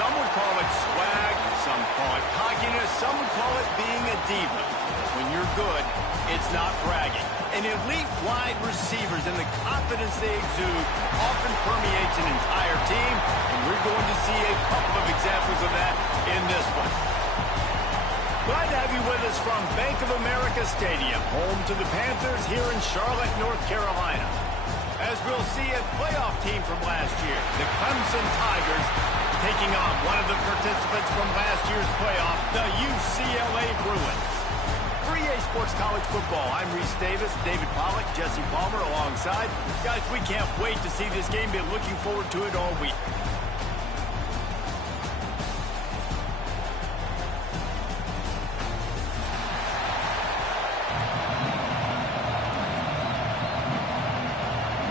Some would call it swag, some call it cockiness, some would call it being a diva. When you're good, it's not bragging. And elite wide receivers and the confidence they exude often permeates an entire team, and we're going to see a couple of examples of that in this one. Glad to have you with us from Bank of America Stadium, home to the Panthers here in Charlotte, North Carolina. As we'll see a playoff team from last year, the Clemson Tigers, taking on one of the participants from last year's playoff, the UCLA Bruins. For EA Sports College Football, I'm Reese Davis, David Pollack, Jesse Palmer alongside. Guys, we can't wait to see this game. Been looking forward to it all week.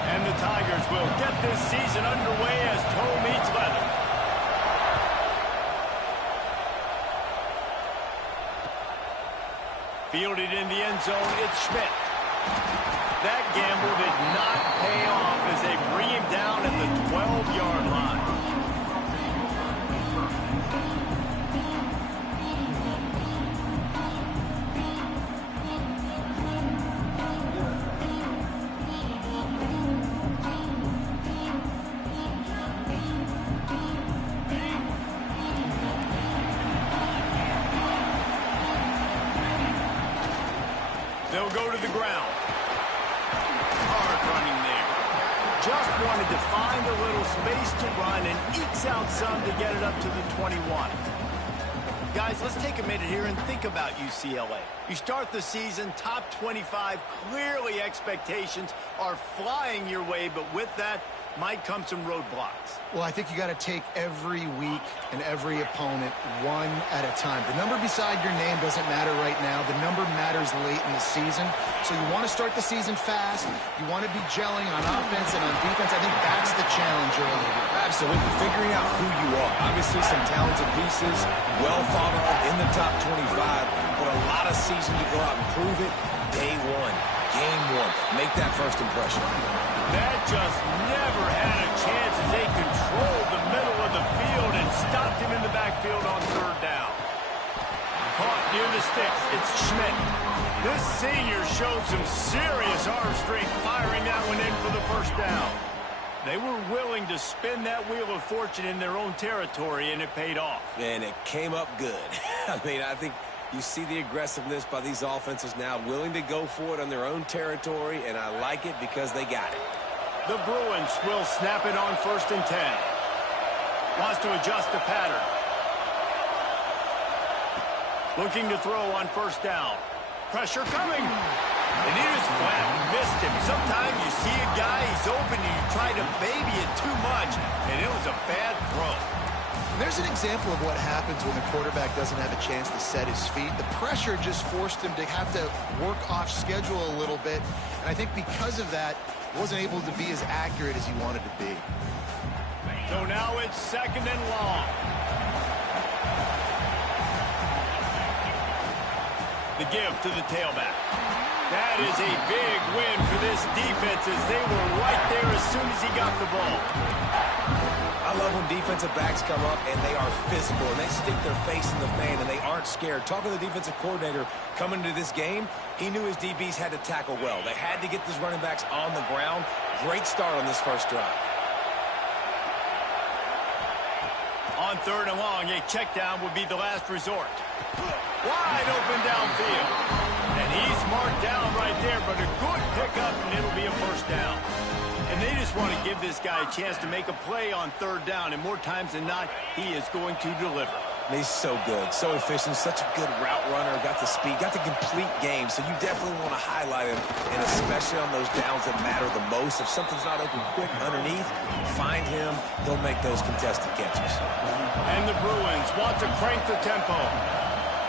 And the Tigers will get this season underway as toe meets leather. Fielded in the end zone, it's Schmidt. That gamble did not pay off as they bring him down at the 12-yard line. They'll go to the ground. Hard running there. Just wanted to find a little space to run and ekes out some to get it up to the 21. Guys, let's take a minute here and think about UCLA. You start the season top 25. Clearly expectations are flying your way, but with that might come some roadblocks. Well, I think you got to take every week and every opponent one at a time. The number beside your name doesn't matter right now. The number matters late in the season. So you want to start the season fast. You want to be gelling on offense and on defense. I think that's the challenge early. Absolutely. Figuring out who you are. Obviously some talented pieces, well thought of in the top 25, but a lot of season to go out and prove it. Day one, game one. Make that first impression. That just never had a chance as they controlled the middle of the field and stopped him in the backfield on third down. Caught near the sticks. It's Schmidt. This senior showed some serious arm strength firing that one in for the first down. They were willing to spin that wheel of fortune in their own territory, and it paid off. And it came up good. I mean, I think you see the aggressiveness by these offenses now, willing to go for it on their own territory, and I like it because they got it. The Bruins will snap it on 1st and 10. Wants to adjust the pattern. Looking to throw on 1st down. Pressure coming. And he just flat missed him. Sometimes you see a guy, he's open, and you try to baby it too much, and it was a bad throw. There's an example of what happens when the quarterback doesn't have a chance to set his feet. The pressure just forced him to have to work off schedule a little bit. And I think because of that, wasn't able to be as accurate as he wanted to be. So now it's 2nd and long. The give to the tailback. That is a big win for this defense as they were right there as soon as he got the ball. I love when defensive backs come up and they are physical and they stick their face in the fan and they aren't scared. Talking to the defensive coordinator coming into this game, he knew his DBs had to tackle well. They had to get these running backs on the ground. Great start on this first drive. On 3rd and long, a check down would be the last resort. Wide open downfield. And he's marked down right there, but a good pickup, and it'll be a 1st down. And they just want to give this guy a chance to make a play on 3rd down, and more times than not, he is going to deliver. He's so good, so efficient, such a good route runner, got the speed, got the complete game, so you definitely want to highlight him, and especially on those downs that matter the most. If something's not open quick underneath, find him, he'll make those contested catches. And the Bruins want to crank the tempo.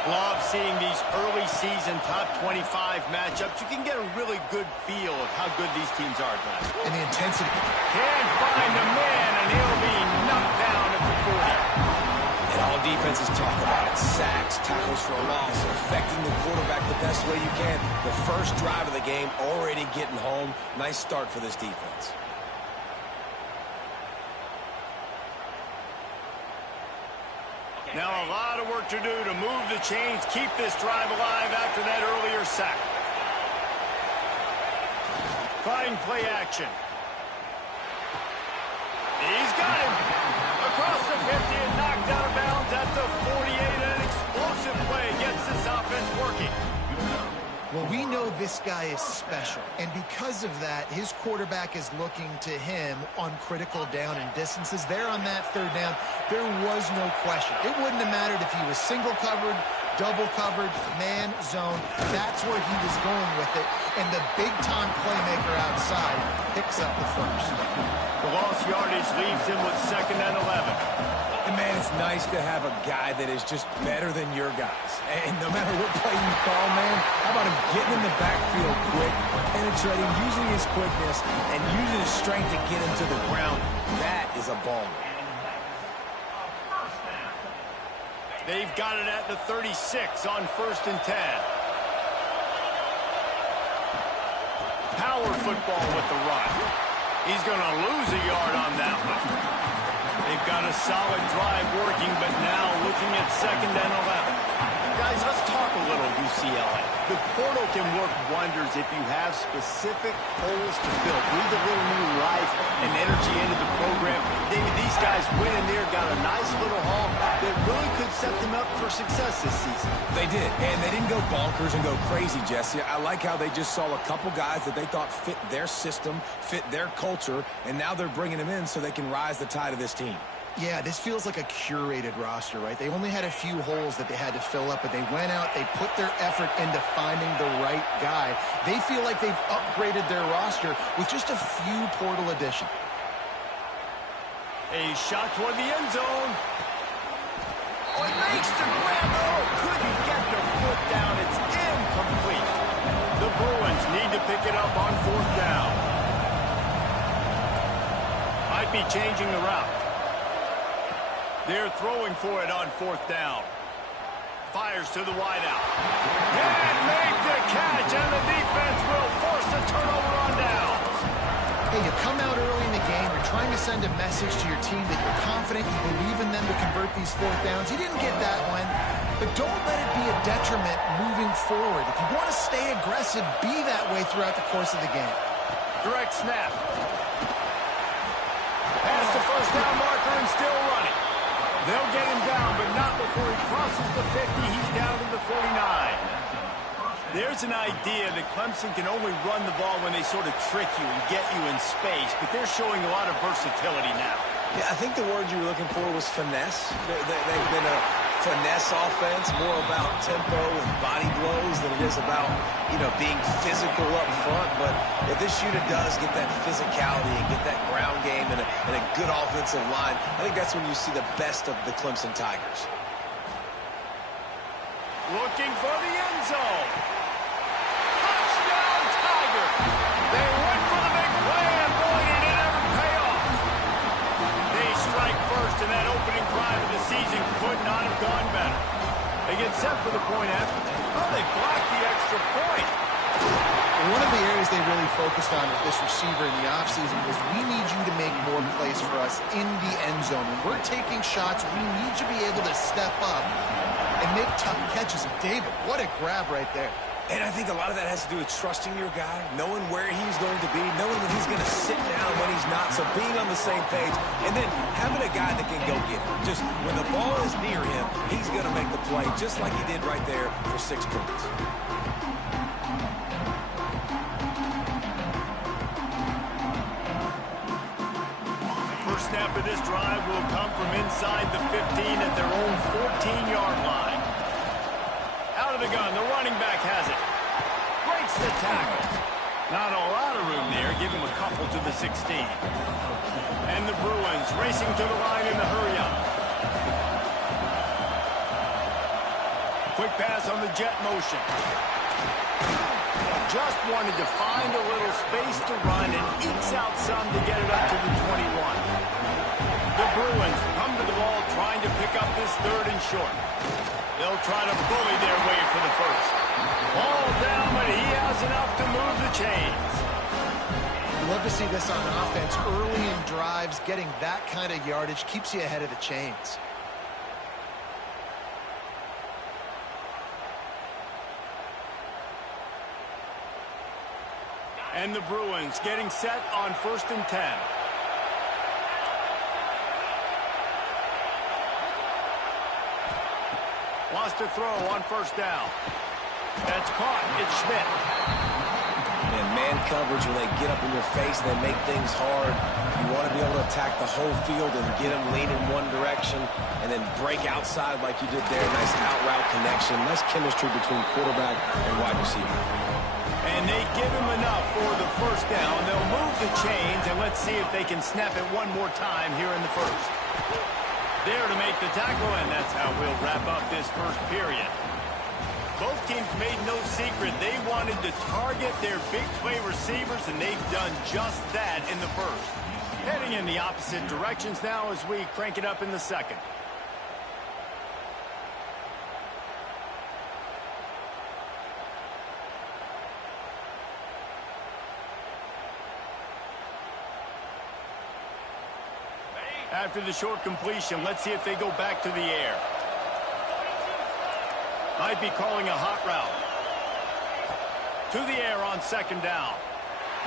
Love seeing these early season top 25 matchups. You can get a really good feel of how good these teams are, guys. And the intensity. Can't find a man, and he'll be knocked down at the 40. And all defenses talk about it. Sacks, tackles for a loss, affecting the quarterback the best way you can. The first drive of the game already getting home. Nice start for this defense. Now a lot of work to do to move the chains, keep this drive alive after that earlier sack. Fine play action. He's got him. Across the 50 and knocked out of bounds at the 48. An explosive play gets this offense working. Well, we know this guy is special, and because of that, his quarterback is looking to him on critical down and distances. There on that third down, there was no question. It wouldn't have mattered if he was single covered, double covered, man, zone. That's where he was going with it, and the big-time playmaker outside picks up the first. The lost yardage leaves him with 2nd and 11. And, man, it's nice to have a guy that is just better than your guys. And no matter what play you call, man, how about him getting in the backfield quick, penetrating, using his quickness, and using his strength to get him to the ground. That is a baller. They've got it at the 36 on 1st and 10. Power football with the run. He's going to lose a yard on that one. They've got a solid drive working, but now looking at 2nd and 11. Guys, let's talk a little UCLA. The portal can work wonders if you have specific holes to fill. Breathe a little new life and energy into the program. David, these guys went in there, got a nice little haul that really could set them up for success this season. They did, and they didn't go bonkers and go crazy, Jesse. I like how they just saw a couple guys that they thought fit their system, fit their culture, and now they're bringing them in so they can rise the tide of this team. Yeah, this feels like a curated roster, right? They only had a few holes that they had to fill up, but they went out, they put their effort into finding the right guy. They feel like they've upgraded their roster with just a few portal additions. A shot toward the end zone. Oh, he makes the grab. Oh, couldn't get the foot down. It's incomplete. The Bruins need to pick it up on 4th down. Might be changing the route. They're throwing for it on 4th down. Fires to the wideout. Can't make the catch, and the defense will force the turnover on downs. Hey, you come out early in the game, you're trying to send a message to your team that you're confident, you believe in them to convert these 4th downs. You didn't get that one, but don't let it be a detriment moving forward. If you want to stay aggressive, be that way throughout the course of the game. Direct snap. Past the 1st down marker and still running. They'll get him down, but not before he crosses the 50. He's down to the 49. There's an idea that Clemson can only run the ball when they sort of trick you and get you in space, but they're showing a lot of versatility now. Yeah, I think the word you were looking for was finesse. They've been a finesse offense, more about tempo and body blows than it is about, being physical up front. But if this unit does get that physicality and get that ground game and a good offensive line, I think that's when you see the best of the Clemson Tigers. Looking for the end zone. Touchdown, Tigers! They went for the big play, and boy, did it ever pay off. They strike first, and that opening drive of the season could not have gone better. They get set for the point after. Oh, they blocked the extra point. One of the areas they really focused on with this receiver in the offseason was we need you to make more plays for us in the end zone. When we're taking shots, we need you to be able to step up and make tough catches. And David, what a grab right there. And I think a lot of that has to do with trusting your guy, knowing where he's going to be, knowing when he's going to sit down, when he's not, so being on the same page, and then having a guy that can go get it. Just when the ball is near him, he's going to make the play, just like he did right there for 6 points. First snap of this drive will come from inside the 15 at their own 14-yard line. Out of the gun, the running back has it. Breaks the tackle. Not a lot of room there. Give him a couple to the 16. And the Bruins racing to the line in the hurry-up. Quick pass on the jet motion. Just wanted to find a little space to run and ekes out some to get it up to the 21. The Bruins come to the ball trying to pick up this 3rd and short. They'll try to bully their way for the first. Ball down, but he has enough to move the chains. Love to see this on offense. Early in drives, getting that kind of yardage keeps you ahead of the chains. And the Bruins getting set on 1st and 10. Wants to throw on 1st down. That's caught. It's Schmidt. And man coverage, when they get up in your face and they make things hard, you want to be able to attack the whole field and get them lean in one direction and then break outside like you did there. Nice out route connection. Nice chemistry between quarterback and wide receiver. And they give him enough for the 1st down. They'll move the chains, and let's see if they can snap it one more time here in the 1st. There to make the tackle, and that's how we'll wrap up this 1st period. Both teams made no secret they wanted to target their big play receivers, and they've done just that in the 1st. Heading in the opposite directions now as we crank it up in the 2nd. After the short completion, let's see if they go back to the air. Might be calling a hot route. To the air on 2nd down.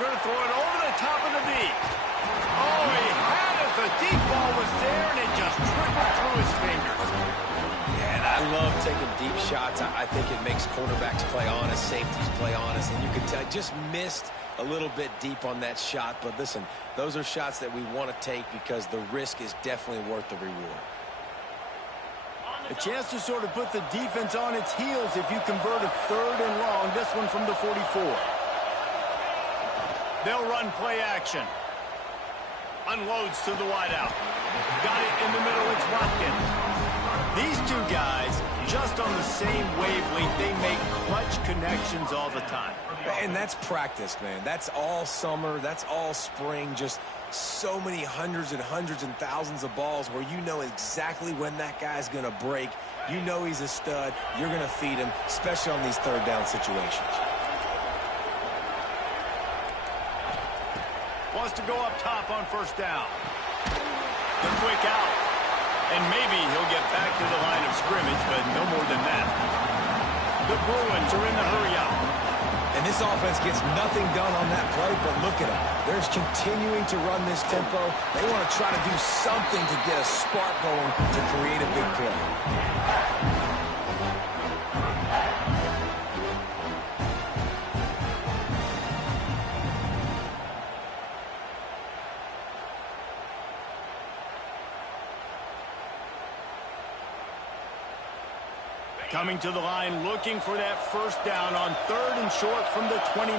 Going to throw it over the top of the deep. Oh, he had it. The deep ball was there, and it just trickled through his fingers. Yeah, and I love taking deep shots. I think it makes quarterbacks play honest, safeties play honest, and you can tell just missed a little bit deep on that shot. But listen, those are shots that we want to take because the risk is definitely worth the reward. A chance to sort of put the defense on its heels if you convert a 3rd and long. This one from the 44. They'll run play action. Unloads to the wideout. Got it in the middle. It's Watkins. These two guys, just on the same wavelength, they make clutch connections all the time. And that's practice, man. That's all summer. That's all spring. Just so many hundreds and thousands of balls where you know exactly when that guy's going to break. You know he's a stud. You're going to feed him, especially on these 3rd down situations. Wants to go up top on 1st down. The quick out. And maybe he'll get back to the line of scrimmage, but no more than that. The Bruins are in the hurry up. And this offense gets nothing done on that play, but look at them. They're continuing to run this tempo. They want to try to do something to get a spark going to create a big play. Coming to the line, looking for that 1st down on 3rd and short from the 29.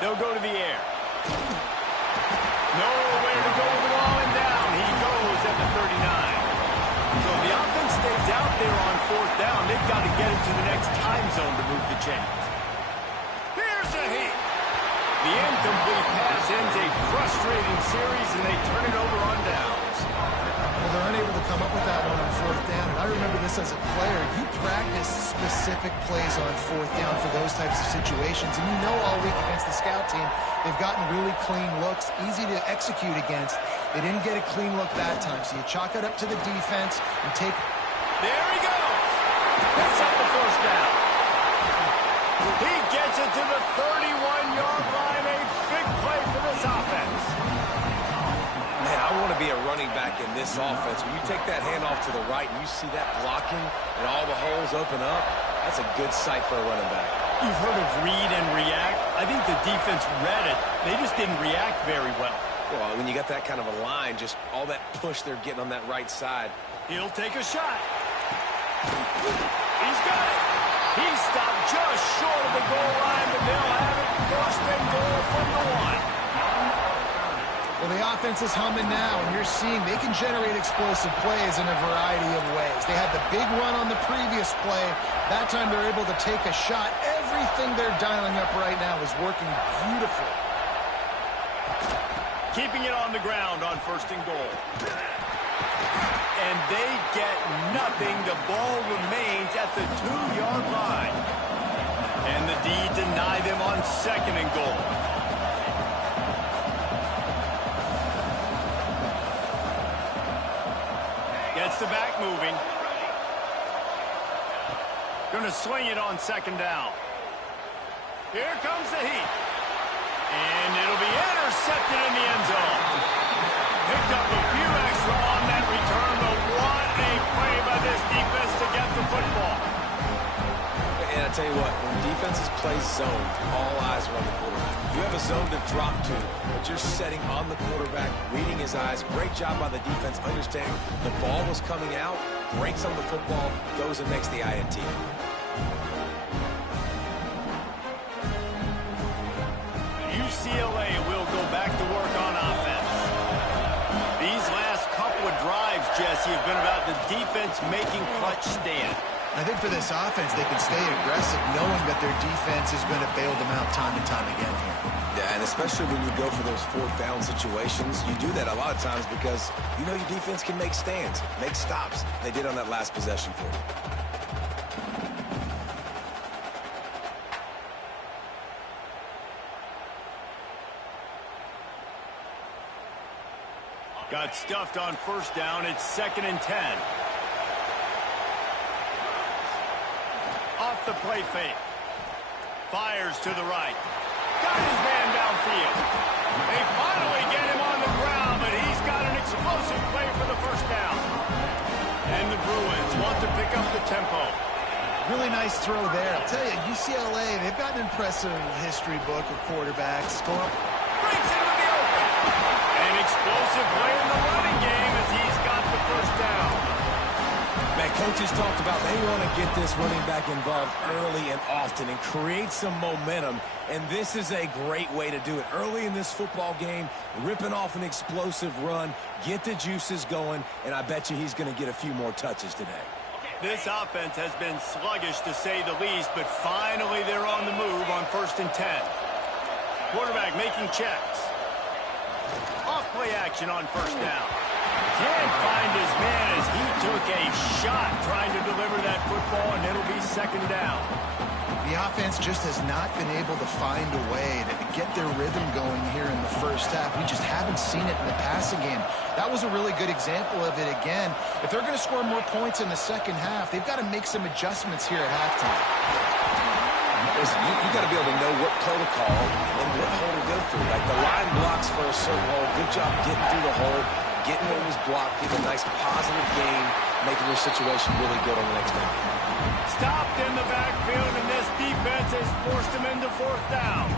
They'll go to the air. Nowhere to go with the ball and down. He goes at the 39. So the offense stays out there on 4th down. They've got to get it to the next time zone to move the chains. Here's a hit. The incomplete pass ends a frustrating series, and they turn it over on downs. Well, they're unable to come up with that one on 4th down. And I remember this as a player. You practice specific plays on 4th down for those types of situations. And you know all week against the scout team, they've gotten really clean looks, easy to execute against. They didn't get a clean look that time. So you chalk it up to the defense and take... There he goes. Picks up the 1st down. He gets it to the 31-yard line. A big play for this offense. Man, I want to be a running back in this offense. When you take that handoff to the right and you see that blocking and all the holes open up, that's a good sight for a running back. You've heard of read and react. I think the defense read it. They just didn't react very well. Well, when you got that kind of a line, just all that push they're getting on that right side. He'll take a shot. He's got it. He stopped just short of the goal line, but they'll have it 1st and goal from the 1. Well, the offense is humming now, and you're seeing they can generate explosive plays in a variety of ways. They had the big run on the previous play. That time they're able to take a shot. Everything they're dialing up right now is working beautifully. Keeping it on the ground on 1st and goal. And they get nothing. The ball remains at the 2-yard line. And the D deny them on 2nd and goal. Gets the back moving. Going to swing it on 2nd down. Here comes the heat. And it'll be intercepted in the end zone. Picked up a few extra on that return, but what a play by this defense to get the football. And I tell you what, when defenses play zone, all eyes are on the quarterback. You have a zone to drop to, but you're setting on the quarterback, reading his eyes. Great job by the defense, understanding the ball was coming out, breaks on the football, goes and makes the INT. UCLA will go back to work on offense. These last couple of drives, Jesse, have been about the defense making clutch stand. I think for this offense, they can stay aggressive knowing that their defense is going to bail them out time and time again here. Yeah, and especially when you go for those fourth down situations, you do that a lot of times because you know your defense can make stands, make stops. They did on that last possession for you. Got stuffed on first down. It's 2nd and 10. Off the play fake. Fires to the right. Got his man downfield. They finally get him on the ground, but he's got an explosive play for the first down. And the Bruins want to pick up the tempo. Really nice throw there. I'll tell you, UCLA, they've got an impressive history book of quarterbacks. Breaks into the open. An explosive play in the running game as he's got the first down. Man, coaches talked about they want to get this running back involved early and often and create some momentum, and this is a great way to do it. Early in this football game, ripping off an explosive run, get the juices going, and I bet you he's going to get a few more touches today. This offense has been sluggish to say the least, but finally they're on the move on 1st and 10. Quarterback making checks. Off play action on first down. Can't find his man as he took a shot trying to deliver that football, and it'll be 2nd down. The offense just has not been able to find a way to get their rhythm going here in the first half. We just haven't seen it in the passing game. That was a really good example of it again. If they're going to score more points in the second half, they've got to make some adjustments here at halftime. Listen, you got to be able to know what play to call and what hole to go through. Like the line blocks for a certain hole. Good job getting through the hole, getting what was blocked, getting a nice positive gain, making your situation really good on the next down. Stopped in the backfield, and this defense has forced him into 4th down.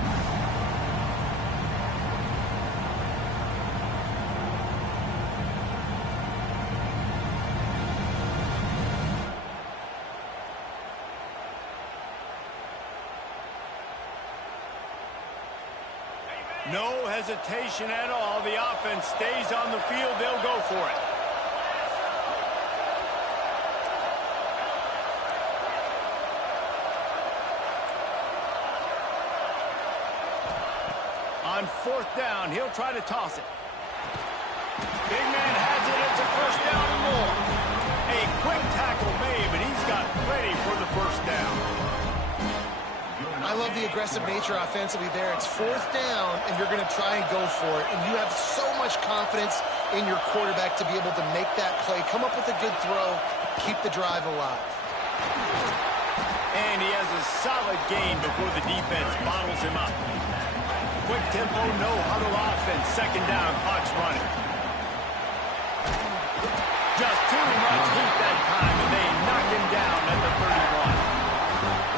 No hesitation at all. The offense stays on the field. They'll go for it. On 4th down, he'll try to toss it. Big man has it. It's a first down and more. A quick tackle made, but he's got plenty for the first down. I love the aggressive nature offensively there. It's 4th down, and you're going to try and go for it. And you have so much confidence in your quarterback to be able to make that play, come up with a good throw, keep the drive alive. And he has a solid gain before the defense bottles him up. Quick tempo, no huddle offense. 2nd down, clock's running. Just too much heat that time, and they knock him down at the 31.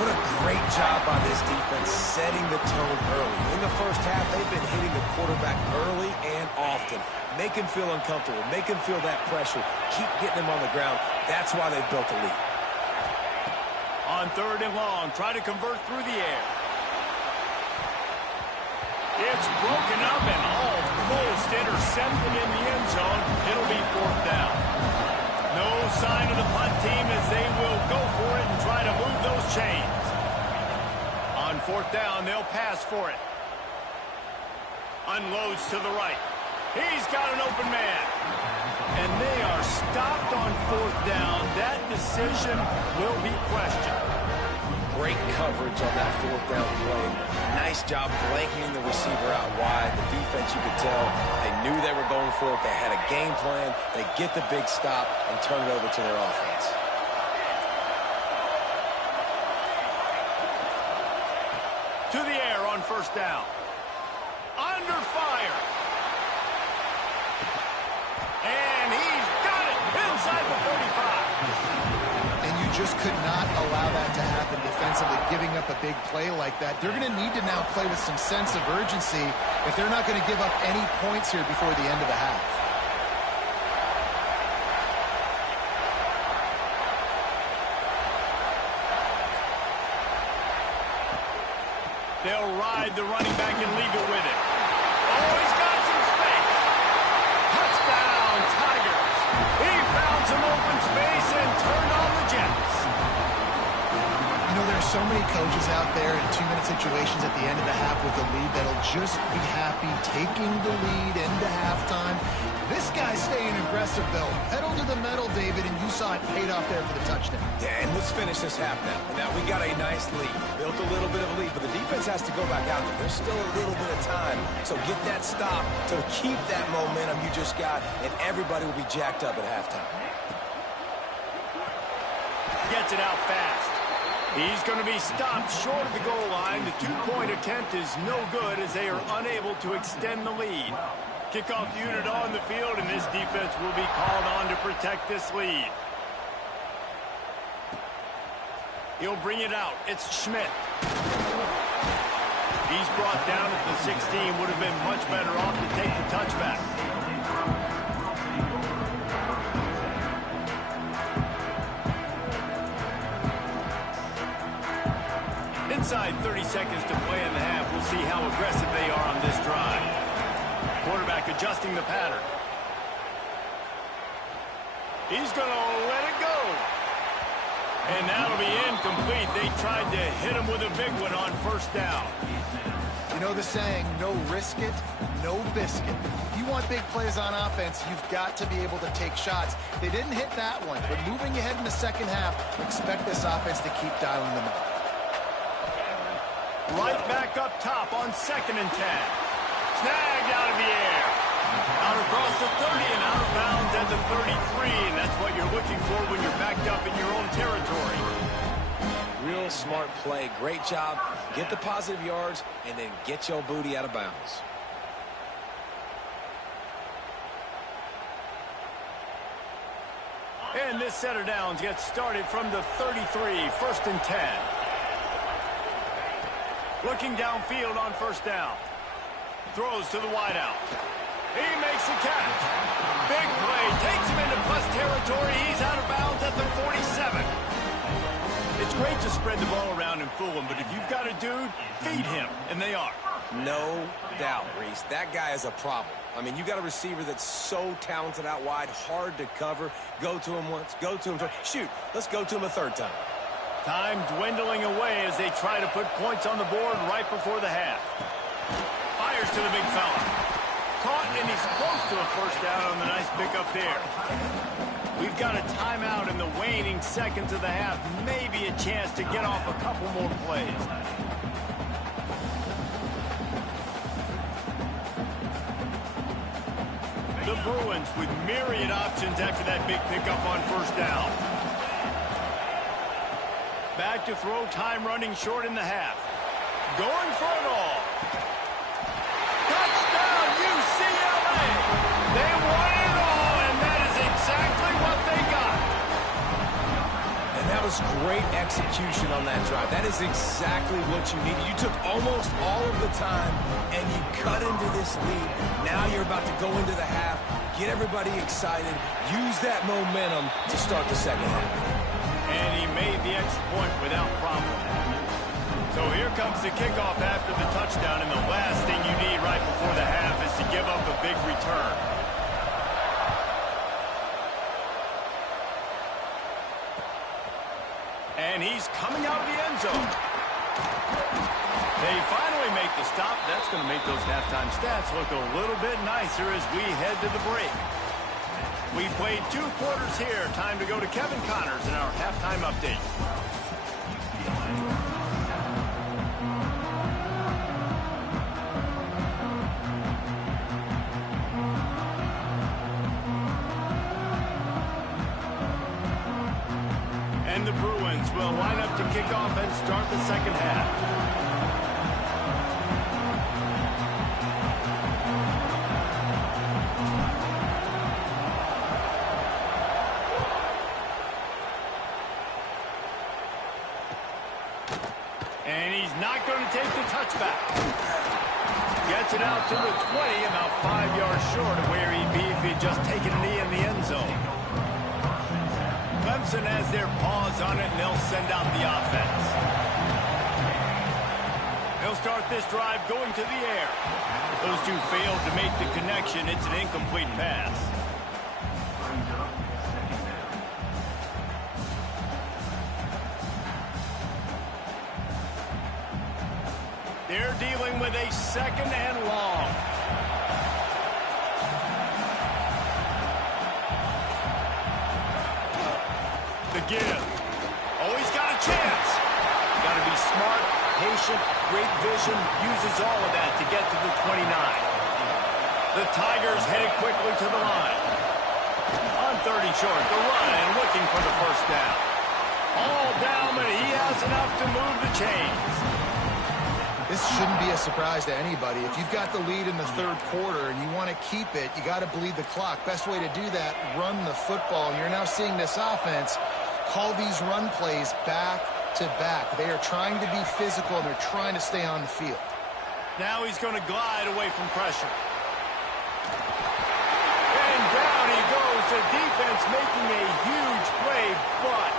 What a great job by this defense setting the tone early. In the first half, they've been hitting the quarterback early and often. Make him feel uncomfortable. Make him feel that pressure. Keep getting him on the ground. That's why they've built a lead. On 3rd and long, try to convert through the air. It's broken up and almost intercepted in the end zone. It'll be 4th down. No sign of the punt team as they will go for it and try to move those chains. On 4th down, they'll pass for it. Unloads to the right. He's got an open man. And they are stopped on 4th down. That decision will be questioned. Great coverage on that 4th down play. Nice job blanketing the receiver out wide. The defense, you could tell, they knew they were going for it. They had a game plan. They get the big stop and turn it over to their offense. To the first down. Under fire. And he's got it inside the 35. And you just could not allow that to happen defensively, giving up a big play like that. They're going to need to now play with some sense of urgency if they're not going to give up any points here before the end of the half. They'll ride the running back and leave it with it. Oh, he's got some space. Touchdown, Tigers. He found some open space and turned on the Jets. You know, there's so many coaches out there in two-minute situations at the end of the half with a lead that'll just be happy taking the lead into halftime. This guy's staying aggressive, though. Pedal to the metal, David, and you saw it paid off there for the touchdown. Yeah, and let's finish this half now. Now we got a nice lead. Built a little bit of a lead, but the defense has to go back out there. There's still a little bit of time. So get that stop to keep that momentum you just got, and everybody will be jacked up at halftime. Gets it out fast. He's going to be stopped short of the goal line. The two-point attempt is no good as they are unable to extend the lead. Kickoff unit on the field, and this defense will be called on to protect this lead. He'll bring it out. It's Schmidt. He's brought down at the 16. Would have been much better off to take the touchback. Inside 30 seconds to play in the half. We'll see how aggressive they are on this drive. Quarterback adjusting the pattern. He's going to let it go. And that'll be incomplete. They tried to hit him with a big one on first down. You know the saying, no risk it, no biscuit. If you want big plays on offense, you've got to be able to take shots. They didn't hit that one, but moving ahead in the second half, expect this offense to keep dialing them up. Right back up top on 2nd and 10. Snagged out of the air. Out across the 30 and out of bounds at the 33. And that's what you're looking for when you're backed up in your own territory. Real smart play. Great job. Get the positive yards and then get your booty out of bounds. And this set of downs gets started from the 33. 1st and 10. Looking downfield on first down. Throws to the wideout. He makes the catch. Big play. Takes him into plus territory. He's out of bounds at the 47. It's great to spread the ball around and fool him, but if you've got a dude, feed him, and they are. No doubt, Reese. That guy is a problem. I mean, you got a receiver that's so talented out wide, hard to cover. Go to him once, go to him twice. Shoot, let's go to him a third time. Time dwindling away as they try to put points on the board right before the half. Fires to the big fella. Caught, and he's close to a first down on the nice pickup there. We've got a timeout in the waning seconds of the half. Maybe a chance to get off a couple more plays. The Bruins with myriad options after that big pickup on first down. Back to throw, time running short in the half. Going for it all. Touchdown, UCLA! They won it all, and that is exactly what they got. And that was great execution on that drive. That is exactly what you needed. You took almost all of the time, and you cut into this lead. Now you're about to go into the half, get everybody excited, use that momentum to start the second half. And he made the extra point without problem. So here comes the kickoff after the touchdown, and the last thing you need right before the half is to give up a big return. And he's coming out of the end zone. They finally make the stop. That's going to make those halftime stats look a little bit nicer as we head to the break. We played 2 quarters here. Time to go to Kevin Connors in our halftime update. And the Bruins will line up to kick off and start the second half. not going to take the touchback. Gets it out to the 20, about 5 yards short of where he'd be if he'd just taken a knee in the end zone. Clemson has their paws on it, and they'll send out the offense. They'll start this drive going to the air. Those two failed to make the connection. It's an incomplete pass. They're dealing with a 2nd and long. The give. Oh, he's got a chance. Got to be smart, patient, great vision. Uses all of that to get to the 29. The Tigers headed quickly to the line. On 3rd and short, the run and looking for the first down. All down, but he has enough to move the chains. This shouldn't be a surprise to anybody. If you've got the lead in the 3rd quarter and you want to keep it, you got to bleed the clock. Best way to do that, run the football. And you're now seeing this offense call these run plays back to back. They are trying to be physical, and they're trying to stay on the field. Now he's going to glide away from pressure. And down he goes. The defense making a huge play, but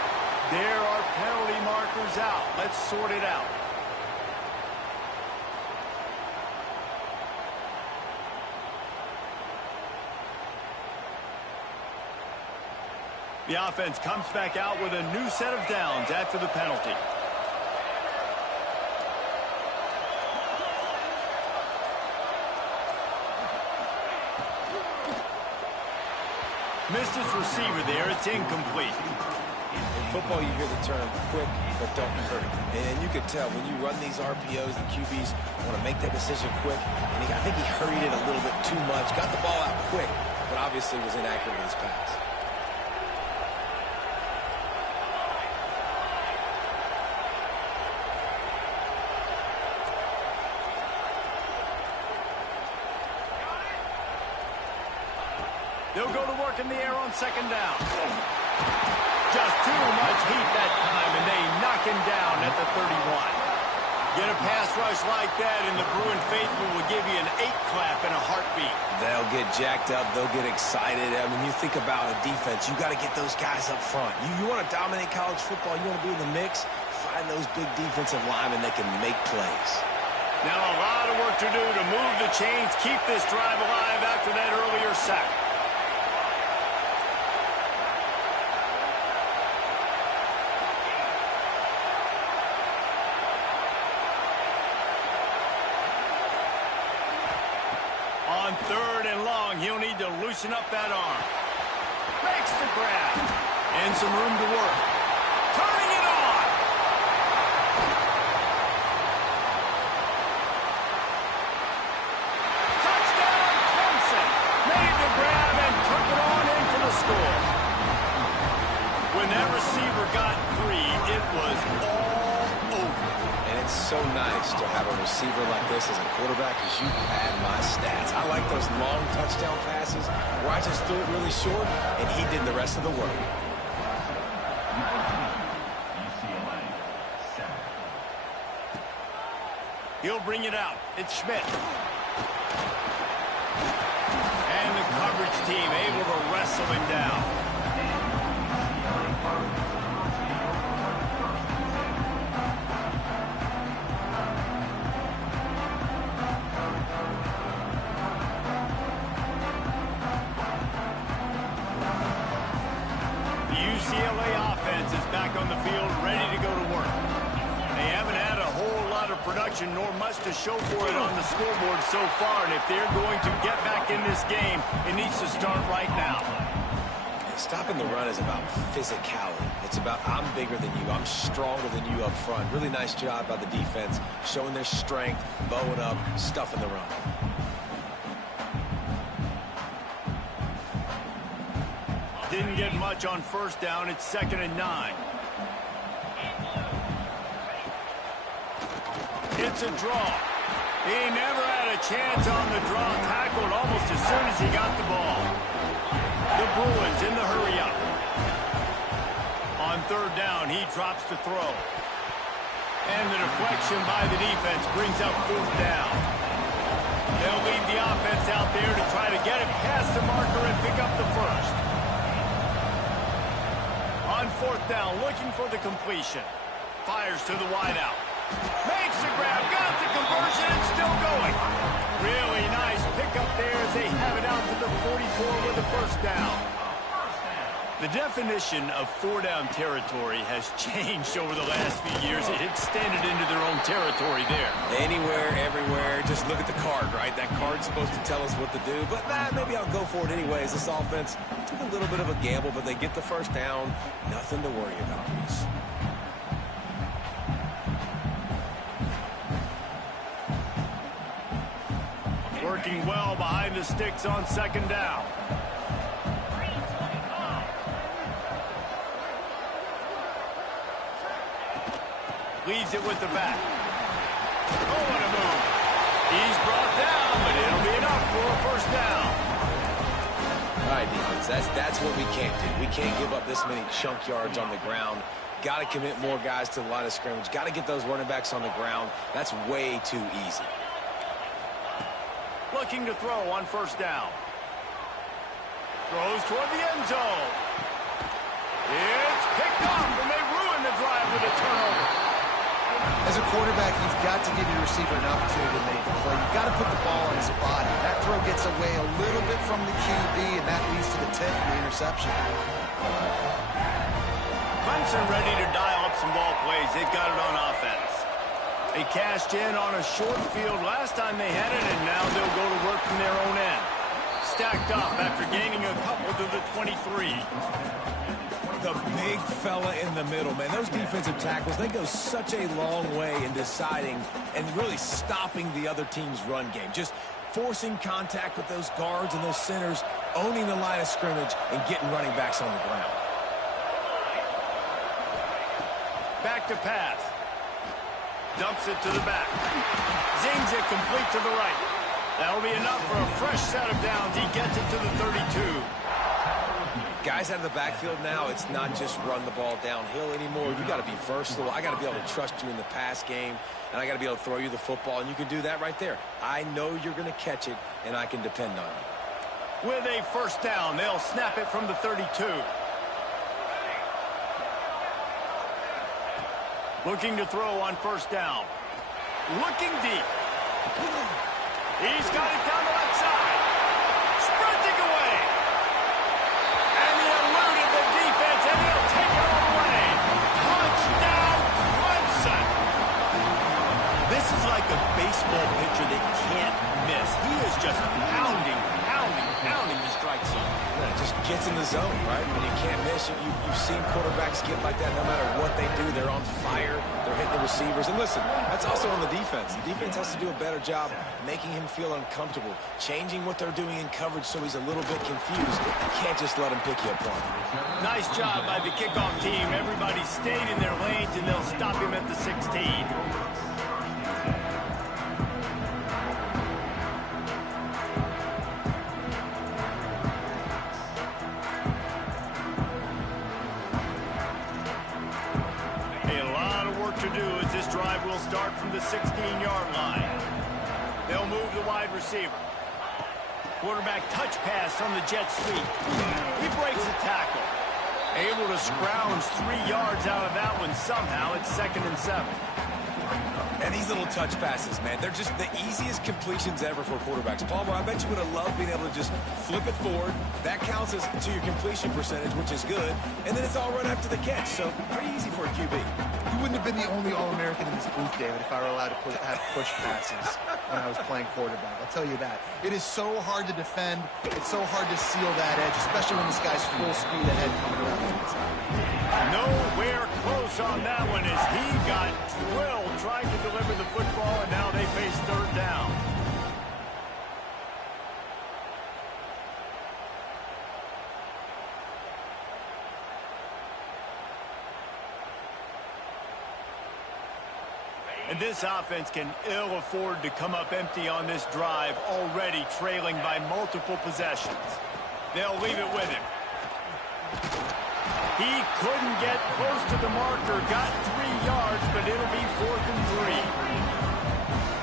there are penalty markers out. Let's sort it out. The offense comes back out with a new set of downs after the penalty. Missed his receiver there. It's incomplete. In football, you hear the term quick, but don't hurry. And you could tell when you run these RPOs, the QBs want to make that decision quick. And I think he hurried it a little bit too much. Got the ball out quick, but obviously was inaccurate with his pass. They'll go to work in the air on 2nd down. Just too much heat that time, and they knock him down at the 31. Get a pass rush like that, and the Bruin faithful will give you an 8-clap in a heartbeat. They'll get jacked up. They'll get excited. I mean, you think about a defense. You got to get those guys up front. You want to dominate college football. You want to be in the mix. Find those big defensive linemen that can make plays. Now a lot of work to do to move the chains, keep this drive alive after that earlier sack. On 3rd and long, he'll need to loosen up that arm. Makes the grab. And some room to work. Turning it on. Touchdown, Clemson. Made the grab and took it on in for the score. When that receiver got free, it was all over. And it's so nice to have a receiver like this as a quarterback because you pad my stats. I like those long touchdown passes where I just threw it really short and he did the rest of the work. He'll bring it out. It's Schmidt. And the coverage team able to wrestle him down. The UCLA offense is back on the field, ready to go to work. They haven't had a whole lot of production, nor much to show for it on the scoreboard so far, and if they're going to get back in this game, it needs to start right now. Stopping the run is about physicality. It's about I'm bigger than you, I'm stronger than you up front. Really nice job by the defense, showing their strength, bowing up, stuffing the run. Didn't get much on 1st down. It's 2nd and 9. It's a draw. He never had a chance on the draw. Tackled almost as soon as he got the ball. The Bruins in the hurry-up. On 3rd down, he drops to throw. And the deflection by the defense brings up 4th down. They'll leave the offense out there to try to get it past the marker and pick up the first. On 4th down, looking for the completion. Fires to the wideout. Makes the grab, got the conversion, and still going. Really nice pickup there as they have it out to the 44 with the 1st down. The definition of 4-down territory has changed over the last few years. It extended into their own territory there. Anywhere, everywhere, just look at the card, right? That card's supposed to tell us what to do, but maybe I'll go for it anyways. This offense took a little bit of a gamble, but they get the 1st down. Nothing to worry about, Reese. Working well behind the sticks on 2nd down. Leads it with the back. Oh, what a move. He's brought down, but it'll be enough for a 1st down. All right, defense, that's what we can't do. We can't give up this many chunk yards on the ground. Got to commit more guys to the line of scrimmage. Got to get those running backs on the ground. That's way too easy. Looking to throw on 1st down. Throws toward the end zone. It's picked off, and they ruin the drive with a turnover. As a quarterback, you've got to give your receiver an opportunity to make a play. You've got to put the ball on his body. That throw gets away a little bit from the QB, and that leads to the tip and the interception. Clemson ready to dial up some ball plays. They've got it on offense. They cashed in on a short field last time they had it, and now they'll go to work from their own end. Stacked up after gaining a couple to the 23. The big fella in the middle, man. Those defensive tackles, they go such a long way in deciding and really stopping the other team's run game. Just forcing contact with those guards and those centers, owning the line of scrimmage, and getting running backs on the ground. Back to pass. Dumps it to the back. Zings it complete to the right. That'll be enough for a fresh set of downs. He gets it to the 32. Guys out of the backfield now, it's not just run the ball downhill anymore. You got to be versatile. I got to be able to trust you in the pass game, and I got to be able to throw you the football, and you can do that right there. I know you're going to catch it, and I can depend on you. With a 1st down, they'll snap it from the 32. Looking to throw on 1st down. Looking deep. He's got it down the left side. Sprinting away. And he eluded the defense, and he'll take it all the way. Touchdown, Clemson. This is like a baseball pitcher that can't miss. He is just pounding the strike zone. Yeah, it just gets in the zone, right? When you can't miss, you've seen quarterbacks get like that no matter what they do. They're on fire. They're hitting the receivers. And listen, that's also on the defense. The defense has to do a better job making him feel uncomfortable, changing what they're doing in coverage so he's a little bit confused. You can't just let him pick you apart. Nice job by the kickoff team. Everybody stayed in their lanes, and they'll stop him at the 16. Drive will start from the 16-yard line. They'll move the wide receiver. Quarterback touch pass on the jet sweep. He breaks a tackle. Able to scrounge 3 yards out of that one somehow. It's 2nd and 7. And these little touch passes, man, they're just the easiest completions ever for quarterbacks. Palmer, I bet you would have loved being able to just flip it forward. That counts as to your completion percentage, which is good. And then it's all run after the catch, so pretty easy for a QB. You wouldn't have been the only All-American in this booth, David, if I were allowed to have push passes when I was playing quarterback. I'll tell you that. It is so hard to defend. It's so hard to seal that edge, especially when this guy's full speed ahead coming around the inside. Nowhere close on that one as he got drilled trying to deliver the football, and now they face 3rd down. And this offense can ill afford to come up empty on this drive, already trailing by multiple possessions. They'll leave it with him. He couldn't get close to the marker, got 3 yards, but it'll be 4th and 3.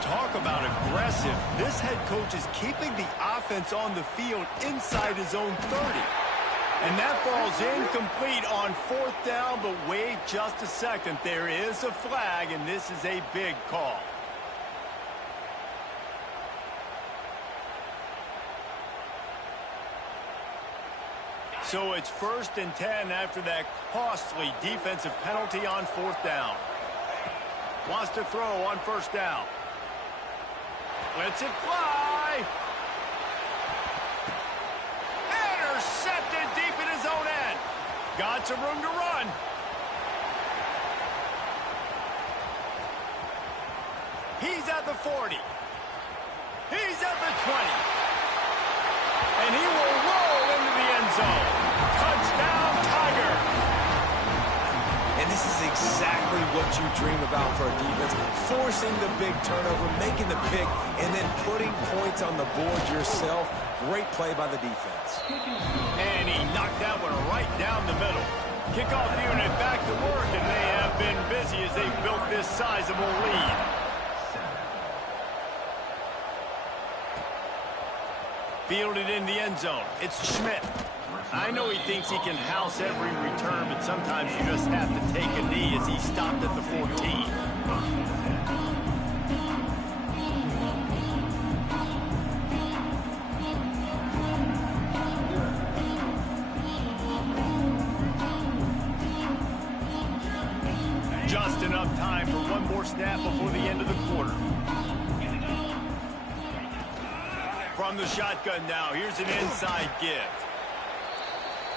Talk about aggressive. This head coach is keeping the offense on the field inside his own 30. And that falls incomplete on 4th down, but wait just a second. There is a flag, and this is a big call. So it's 1st and 10 after that costly defensive penalty on 4th down. Wants to throw on 1st down. Lets it fly. Intercepted deep in his own end. Got some room to run. He's at the 40. He's at the 20. And he will roll into the end zone. Touchdown, Tiger. And this is exactly what you dream about for a defense. Forcing the big turnover, making the pick, and then putting points on the board yourself. Great play by the defense. And he knocked that one right down the middle. Kickoff unit back to work, and they have been busy as they built this sizable lead. Fielded in the end zone. It's Schmidt. I know he thinks he can house every return, but sometimes you just have to take a knee as he stopped at the 14. Just enough time for one more snap before the end of the quarter. From the shotgun now, here's an inside give.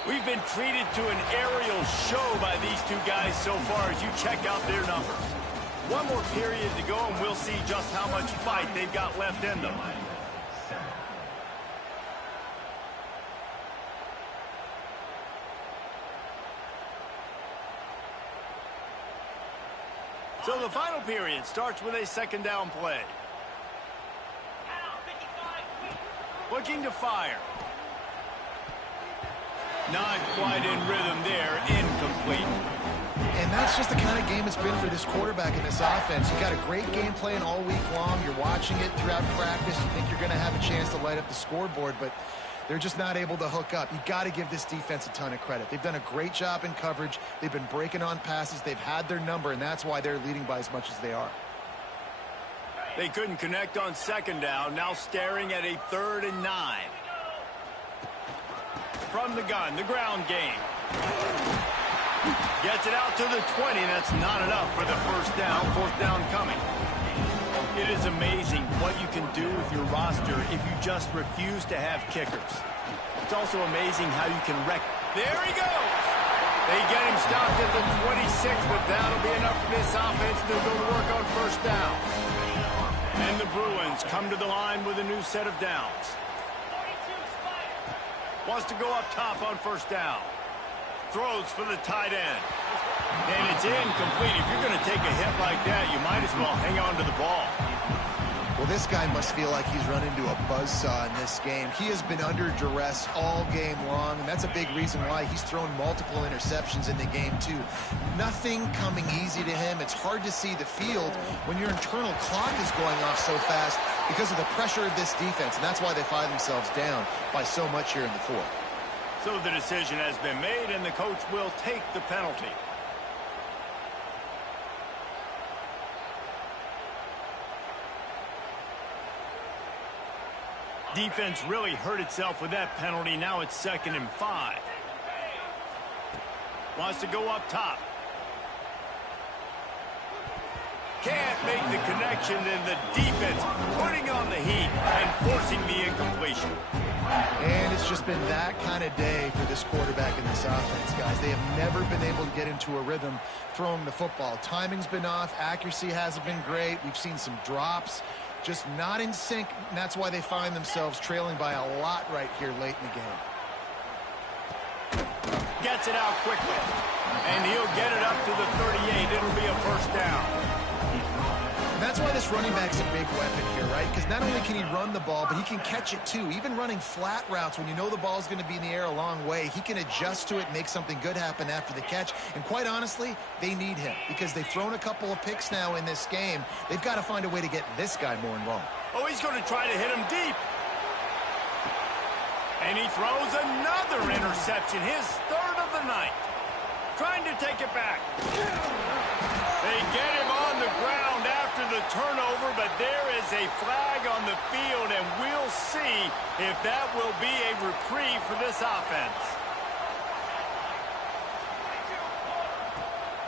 We've been treated to an aerial show by these two guys so far as you check out their numbers. One more period to go, and we'll see just how much fight they've got left in them. So the final period starts with a 2nd down play. Looking to fire. Not quite in rhythm there. Incomplete. And that's just the kind of game it's been for this quarterback in this offense. You got a great game plan all week long. You're watching it throughout practice. You think you're going to have a chance to light up the scoreboard, but they're just not able to hook up. You got to give this defense a ton of credit. They've done a great job in coverage. They've been breaking on passes. They've had their number, and that's why they're leading by as much as they are. They couldn't connect on 2nd down. Now staring at a 3rd and 9. From the gun, the ground game. Gets it out to the 20. That's not enough for the 1st down. 4th down coming. It is amazing what you can do with your roster if you just refuse to have kickers. It's also amazing how you can wreck. There he goes. They get him stopped at the 26, but that'll be enough for this offense to go to work on 1st down. And the Bruins come to the line with a new set of downs. Wants to go up top on 1st down. Throws for the tight end. And it's incomplete. If you're going to take a hit like that, you might as well hang on to the ball. Well, this guy must feel like he's run into a buzzsaw in this game. He has been under duress all game long, and that's a big reason why he's thrown multiple interceptions in the game, too. Nothing coming easy to him. It's hard to see the field when your internal clock is going off so fast because of the pressure of this defense, and that's why they find themselves down by so much here in the 4th. So the decision has been made, and the coach will take the penalty. Defense really hurt itself with that penalty. Now it's 2nd and 5. Wants to go up top. Can't make the connection, and the defense putting on the heat and forcing the incompletion. And it's just been that kind of day for this quarterback in this offense, guys. They have never been able to get into a rhythm throwing the football. Timing's been off. Accuracy hasn't been great. We've seen some drops. Just not in sync, and that's why they find themselves trailing by a lot right here late in the game. Gets it out quickly, and he'll get it up to the 38. It'll be a 1st down. And That's why this running back's a big weapon here, right? Because not only can he run the ball, but he can catch it too. Even running flat routes when you know the ball's going to be in the air a long way, he can adjust to it, make something good happen after the catch. And quite honestly, they need him because they've thrown a couple of picks now in this game. They've got to find a way to get this guy more involved. Oh, he's going to try to hit him deep. And he throws another interception, his third of the night. Trying to take it back. They get him on the ground after the turnover, but there is a flag on the field, and we'll see if that will be a reprieve for this offense.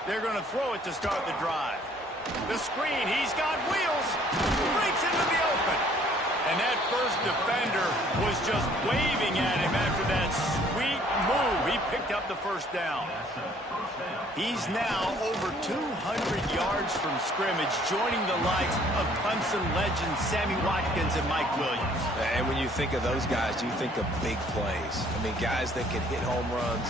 They're going to throw it to start the drive. The screen, he's got wheels. Breaks into the open. And that first defender was just waving at him after that sweet move. He picked up the first down. He's now over 200 yards from scrimmage, joining the likes of Clemson legends Sammy Watkins and Mike Williams. And when you think of those guys, you think of big plays. I mean, guys that can hit home runs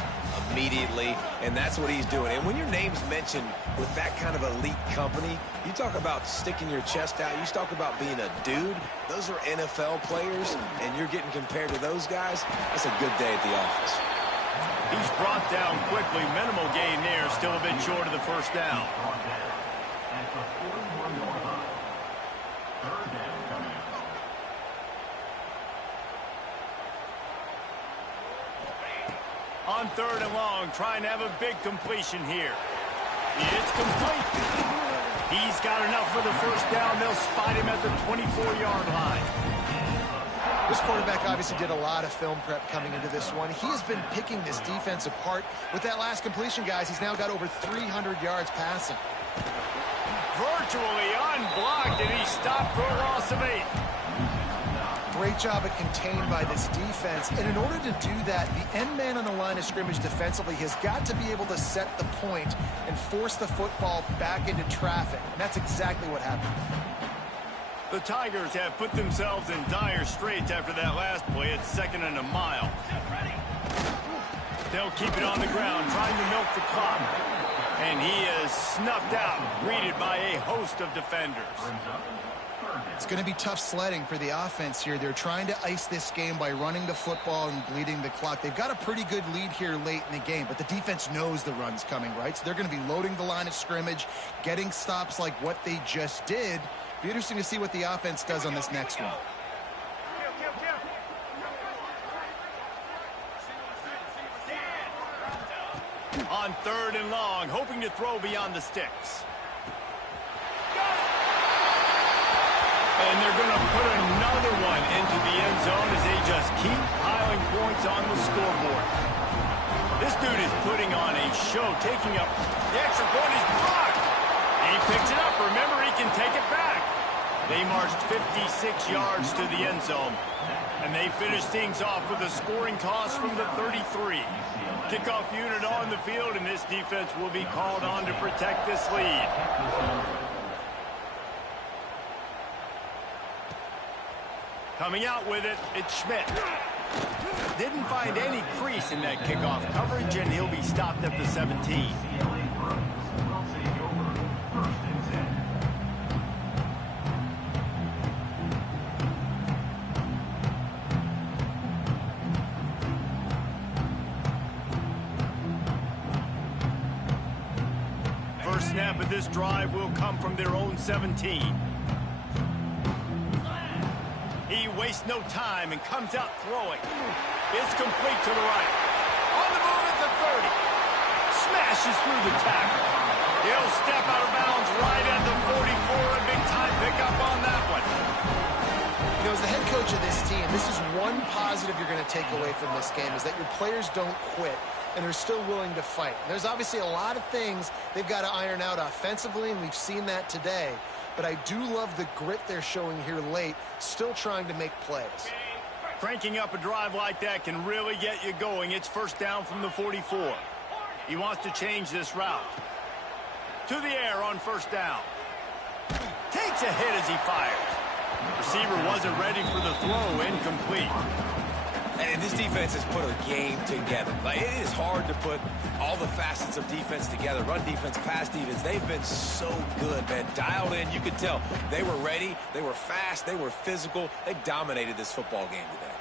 immediately, and that's what he's doing. And when your name's mentioned with that kind of elite company, you talk about sticking your chest out, you talk about being a dude. Those are NFL players, and you're getting compared to those guys. That's a good day at the office. He's brought down quickly. Minimal gain there, still a bit short of the first down. On third and long, trying to have a big completion here. It's complete. He's got enough for the first down. They'll spot him at the 24-yard line. This quarterback obviously did a lot of film prep coming into this one. He has been picking this defense apart. With that last completion, guys, he's now got over 300 yards passing. Virtually unblocked, and he stopped for a loss of 8. Great job at contained by this defense. And in order to do that, the end man on the line of scrimmage defensively has got to be able to set the point and force the football back into traffic. And that's exactly what happened. The Tigers have put themselves in dire straits after that last play. It's 2nd and a mile. They'll keep it on the ground, trying to milk the clock. And he is snuffed out, greeted by a host of defenders. It's going to be tough sledding for the offense here. They're trying to ice this game by running the football and bleeding the clock. They've got a pretty good lead here late in the game, but the defense knows the run's coming, right? So they're going to be loading the line of scrimmage, getting stops like what they just did. Be interesting to see what the offense does on this next one. On third and long, hoping to throw beyond the sticks. And they're going to put another one into the end zone as they just keep piling points on the scoreboard. This dude is putting on a show, taking up the extra point is blocked. And he picks it up. Remember, he can take it back. They marched 56 yards to the end zone. And they finish things off with a scoring toss from the 33. Kickoff unit on the field, and this defense will be called on to protect this lead. Coming out with it, it's Schmidt. Didn't find any crease in that kickoff coverage, and he'll be stopped at the 17. First snap of this drive will come from their own 17. He wastes no time and comes out throwing. It's complete to the right. On the move at the 30. Smashes through the tackle. He'll step out of bounds right at the 44. A big-time pickup on that one. You know, as the head coach of this team, this is one positive you're going to take away from this game, is that your players don't quit and they're still willing to fight. There's obviously a lot of things they've got to iron out offensively, and we've seen that today. But I do love the grit they're showing here late, still trying to make plays. Cranking up a drive like that can really get you going. It's first down from the 44. He wants to change this route. To the air on first down. Takes a hit as he fires. Receiver wasn't ready for the throw, incomplete. And this defense has put a game together. Like, it is hard to put all the facets of defense together. Run defense, pass defense. They've been so good, man. Dialed in. You could tell they were ready. They were fast. They were physical. They dominated this football game today.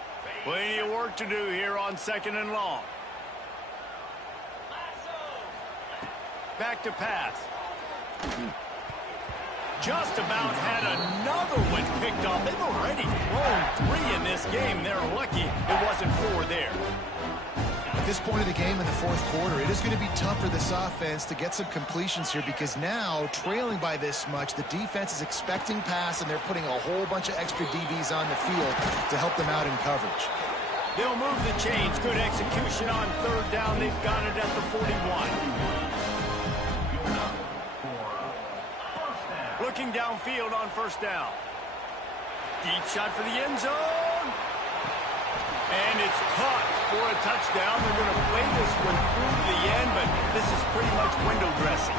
Plenty of work to do here on 2nd and long. Back to pass. Just about had another one picked off. They've already thrown 3 in this game. They're lucky it wasn't 4 there. At this point of the game in the 4th quarter, it is going to be tough for this offense to get some completions here because now, trailing by this much, the defense is expecting pass, and they're putting a whole bunch of extra DBs on the field to help them out in coverage. They'll move the chains. Good execution on 3rd down. They've got it at the 41. Looking downfield on 1st down. Deep shot for the end zone. And it's caught for a touchdown. They're going to play this one through to the end, but this is pretty much window dressing.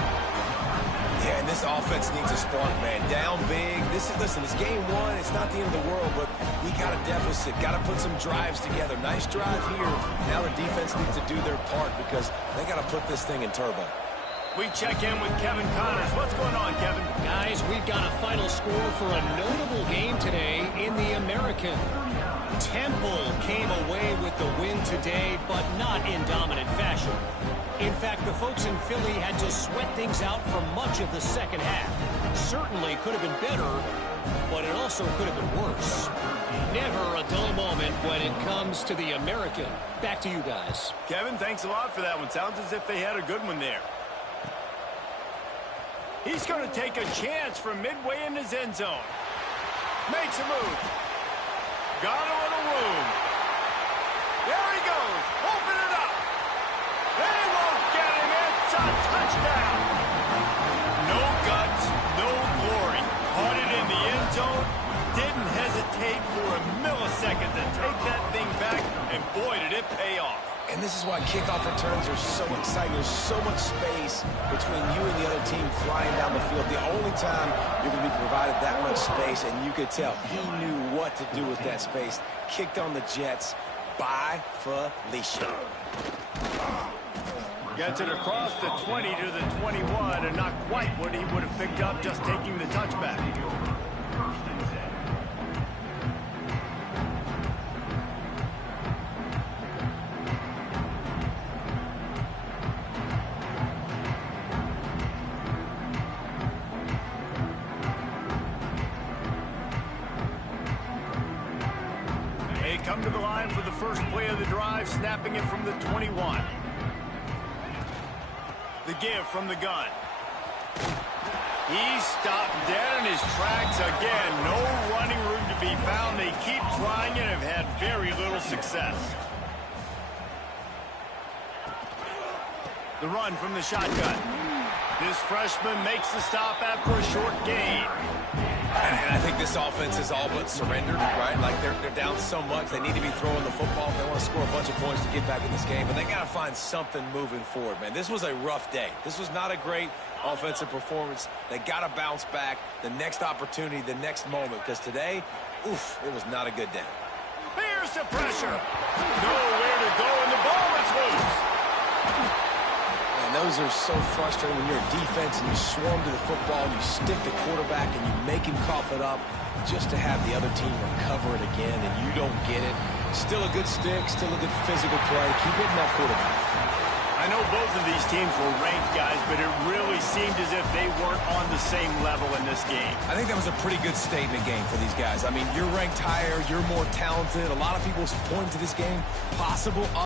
Yeah, and this offense needs a spark, man. Down big. Listen, it's game 1. It's not the end of the world, but we got a deficit. Got to put some drives together. Nice drive here. Now the defense needs to do their part because they got to put this thing in turbo. We check in with Kevin Connors. What's going on, Kevin? Guys, we've got a final score for a notable game today in the American. Temple came away with the win today, but not in dominant fashion. In fact, the folks in Philly had to sweat things out for much of the 2nd half. Certainly could have been better, but it also could have been worse. Never a dull moment when it comes to the American. Back to you guys. Kevin, thanks a lot for that one. Sounds as if they had a good one there. He's going to take a chance from midway in his end zone. Makes a move. Got a little room. There he goes. Open it up. They won't get him. It's a touchdown. No guts, no glory. Caught it in the end zone. Didn't hesitate for a millisecond to take that thing back. And boy, did it pay off. And this is why kickoff returns are so exciting. There's so much space between you and the other team flying down the field. The only time you're going to be provided that much space, and you could tell he knew what to do with that space. Kicked on the Jets by Felicia. Gets it across the 20 to the 21, and not quite what he would have picked up just taking the touchback. Come to the line for the first play of the drive, snapping it from the 21. The give from the gun. He's stopped dead in his tracks again. No running room to be found. They keep trying and have had very little success. The run from the shotgun. This freshman makes the stop after a short gain. And I think this offense is all but surrendered, right? Like, they're down so much. They need to be throwing the football if they want to score a bunch of points to get back in this game. But they got to find something moving forward, man. This was a rough day. This was not a great offensive performance. They got to bounce back the next opportunity, the next moment. Because today, oof, it was not a good day. Here's the pressure. Nowhere to go, and the ball is loose. And those are so frustrating when you're a defense and you swarm to the football, and you stick the quarterback, and you make him cough it up just to have the other team recover it again, and you don't get it. Still a good stick, still a good physical play. Keep hitting that quarterback. I know both of these teams were ranked, guys, but it really seemed as if they weren't on the same level in this game. I think that was a pretty good statement game for these guys. I mean, you're ranked higher, you're more talented. A lot of people point to this game possible